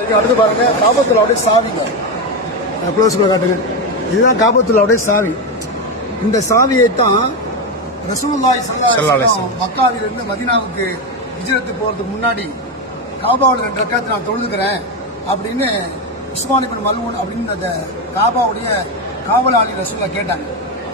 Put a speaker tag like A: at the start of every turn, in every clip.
A: அடுத்து பாருங்க காபத்துல்லாவுடைய சாவிங்க க்ளோஸ்குள்ள காட்டுங்க. இதுதான் காபத்துல்லாவுடைய சாவி. இந்த சாவியை தான் ரசூலுல்லாஹி ஸல்லல்லாஹு அலைஹி வஸல்லம் மக்காவிலிருந்து மதீனாவுக்கு ஹிஜ்ரத்து போறதுக்கு முன்னாடி காபாவில் ரெண்டு ரக்காத்து நான் தொழுதுக்கிறேன் அப்படின்னு உஸ்மான் இப்னு மல்ஊன் அப்படின்னு அந்த காபாவுடைய காவலாளி ரசூலா கேட்டாங்க.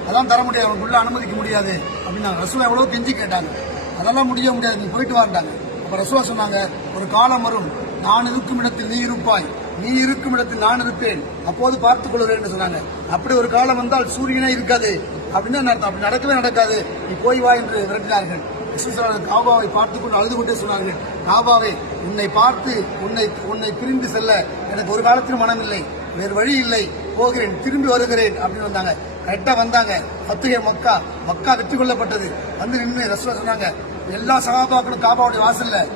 A: அதெல்லாம் தர முடியாது அவனுக்குள்ள அனுமதிக்க முடியாது அப்படின்னு ரசூலா எவ்வளோ கெஞ்சி கேட்டாங்க. அதெல்லாம் முடிய முடியாது நீ போயிட்டு வாண்டாங்க அப்ப ரசூலா சொன்னாங்க ஒரு காலம் வரும். நான் இருக்கும் இடத்தில் நீ இருப்பாய். நீ இருக்கும் இடத்தில் நான் இருப்பேன். அப்போது பார்த்துக் கொள்கிறேன் சொன்னாங்க. அப்படி ஒரு காலம் வந்தால் சூரியனே இருக்காது. அப்படின்னு அப்படி நடக்கவே நடக்காது. நீ போய் வா என்று விரட்டினார்கள். ரசூலுல்லாஹி காபாவை பார்த்து கொண்டு அழுது கொண்டே சொன்னார்கள். காபாவை உன்னை பார்த்து உன்னை உன்னை பிரிந்து செல்ல எனக்கு ஒரு காலத்திலும் மனமில்லை. வேறு வழி இல்லை. போகிறேன். திரும்பி வருகிறேன். அப்படின்னு வந்தாங்க. கரெக்டாக வந்தாங்க. பத்துகை மக்கா மக்கா வெற்றி கொள்ளப்பட்டது வந்து நின்று ரசூலா சொன்னாங்க. எல்லா சகாபாக்களும் காபாவுடைய வாசல்ல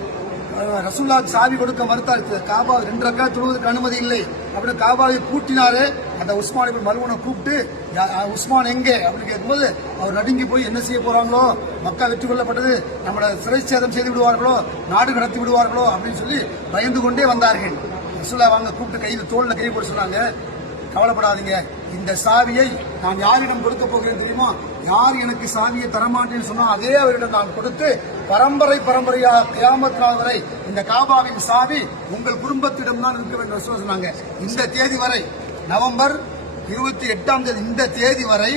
A: ரசுல்லா சாவி கொடுக்க மறுத்தார் காபா ரெண்டு ரக்கா தொழுவதற்கு அனுமதி இல்லை. அப்படின்னு காபாவை கூட்டினாரு. அந்த உஸ்மான் இப்படி மல்ஊனை கூப்பிட்டு யா- உஸ்மான் எங்கே? அப்படின்னு கேட்கும்போது அவர் நடுங்கி போய் என்ன செய்ய போறாங்களோ? மக்கா வெற்றி கொள்ளப்பட்டது. நம்மளை சிறை சேதம் செய்து விடுவார்களோ? நாடு கடத்தி விடுவார்களோ? அப்படின்னு சொல்லி பயந்து கொண்டே வந்தார்கள். ரசுல்லா வாங்க கூப்பிட்டு கையில் தோல்ல கை போட்டு சொன்னாங்க. கவலைப்படாதீங்க. இந்த சாவியை நான் யாரிடம் கொடுக்க போகிறேன் தெரியுமா? யார் எனக்கு சாவியை தரமாட்டேன்னு சொன்னா அதே அவரிடம் நான் கொடுத்து பரம்பரை பரம்பரையா கிராமத்தினால் வரை இந்த காபாவின் சாவி உங்கள் குடும்பத்திடம் தான் இருக்க வேண்டும் சொன்னாங்க. இந்த தேதி வரை நவம்பர் இருபத்தி எட்டாம் தேதி இந்த தேதி வரை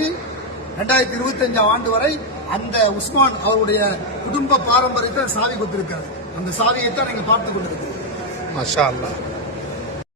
A: ரெண்டாயிரத்தி இருபத்தி அஞ்சாம் ஆண்டு வரை அந்த உஸ்மான் அவருடைய குடும்ப பாரம்பரியத்தை சாவி கொடுத்திருக்காரு அந்த சாவியை தான் நீங்கள் பார்த்து கொண்டிருக்கிறீங்க
B: மஷா அல்லாஹ்